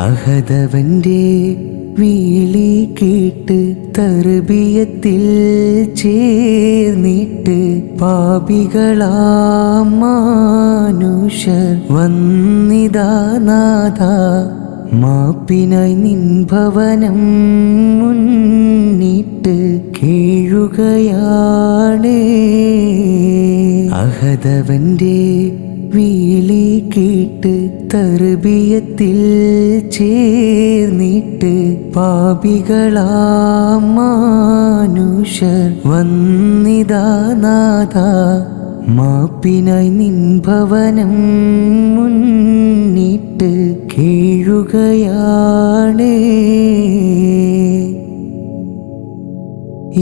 അഹദവന്റെ വിളി കേട്ട് തർബിയത്തിൽ ചേർന്നിട്ട് പാപികളാം മനുഷ്യർ വന്നിതാ നാഥ, മാപ്പിനായി നിൻ ഭവനം മുന്നിട്ട് കേഴുകയാണ്. അഹദവന്റെ വിളി കേട്ട് തർബിയത്തിൽ ചേർന്നിട്ട് പാപികളാം മനുഷ്യർ വന്നിതാ നാഥ, മാപ്പിനായി നിൻ ഭവനം മുന്നിട്ട് കേഴുകയാണ്.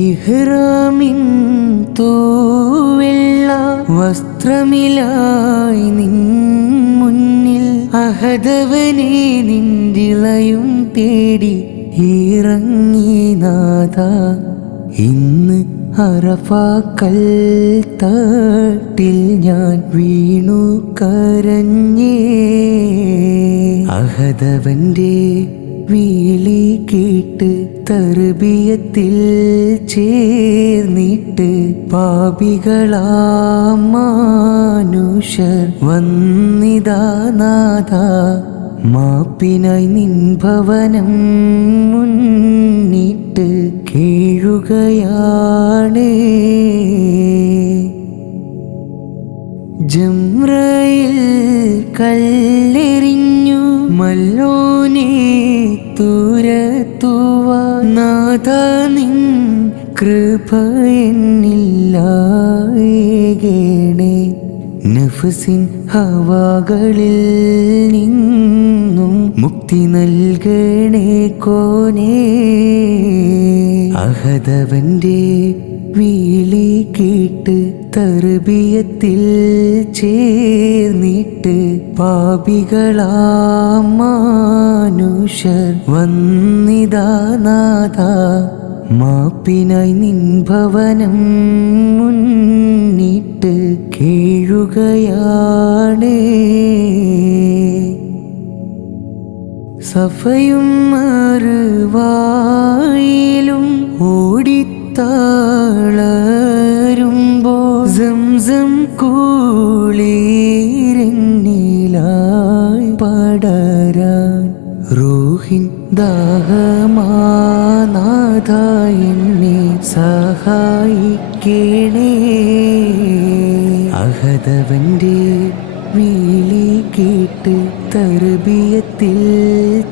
ഇഹ്റാമിൻ തൂവെള്ള വസ്ത്രമിലായി നിൻ മുന്നിൽ അഹദവനെ നിന്തിളയും തേടി ഇറങ്ങി നാഥ, ഇന്ന് അറഫാക്കൽ തട്ടിൽ ഞാൻ വീണു കരഞ്ഞേ. അഹദവന്റെ വിളി കേട്ട് തർബിയത്തിൽ ചേർന്നിട്ട് പാപികളാം മനുഷ്യർ വന്നിതാ നാഥ, മാപ്പിനായി നിൻ ഭവനം മുന്നിട്ട് കേഴുകയാണ്. ജംറയിൽ കല്ലെറിഞ്ഞു മല്ലോനെ തുരത്തുവാൻ നാഥ, നിൻ കൃപ എന്നില്ലായേകണേ. നഫ്സിൻ ഹവാകളിൽ നിന്നും മുക്തി നൽകണേ കോനേ. അഹദവന്റെ വിളി കേട്ട് തർബിയത്തിൽ ചേർന്നിട്ട് പാപികളാം മനുഷ്യർ വന്നിതാ നാഥ, മാപ്പിനായി നിൻ ഭവനം മുന്നിട്ട് കേഴുകയാണ്. സഫയും മറുവായിലും ഓടിത്താളരുമ്പോ സംസം കുളിരന്നിലായി പടരാൻ റൂഹിൻ ദാഹമാനാഥ, എന്നെ സഹായിക്കണേ. അഹദവന്റെ വിളി കേട്ട് തർബിയത്തിൽ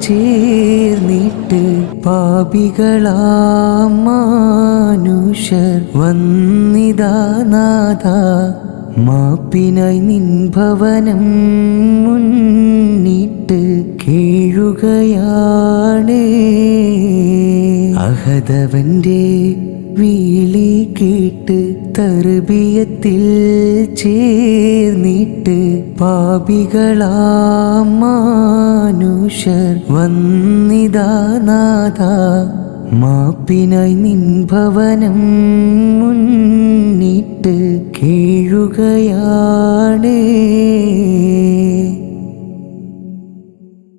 ചേർന്നിട്ട് പാപികളാം മനുഷ്യർ വന്നിതാ നാഥ, മാപ്പിനായി നിൻ ഭവനം മുന്നിട്ട് കേഴുകയാണ്. അഹദവന്റെ വിളി കേട്ട് തർബിയത്തിൽ ചേർന്നിട്ട് പാപികളാം മനുഷ്യർ വന്നിതാ നാഥ, മാപ്പിനായി നിൻ ഭവനം മുന്നിട്ട് കേഴുകയാണ്.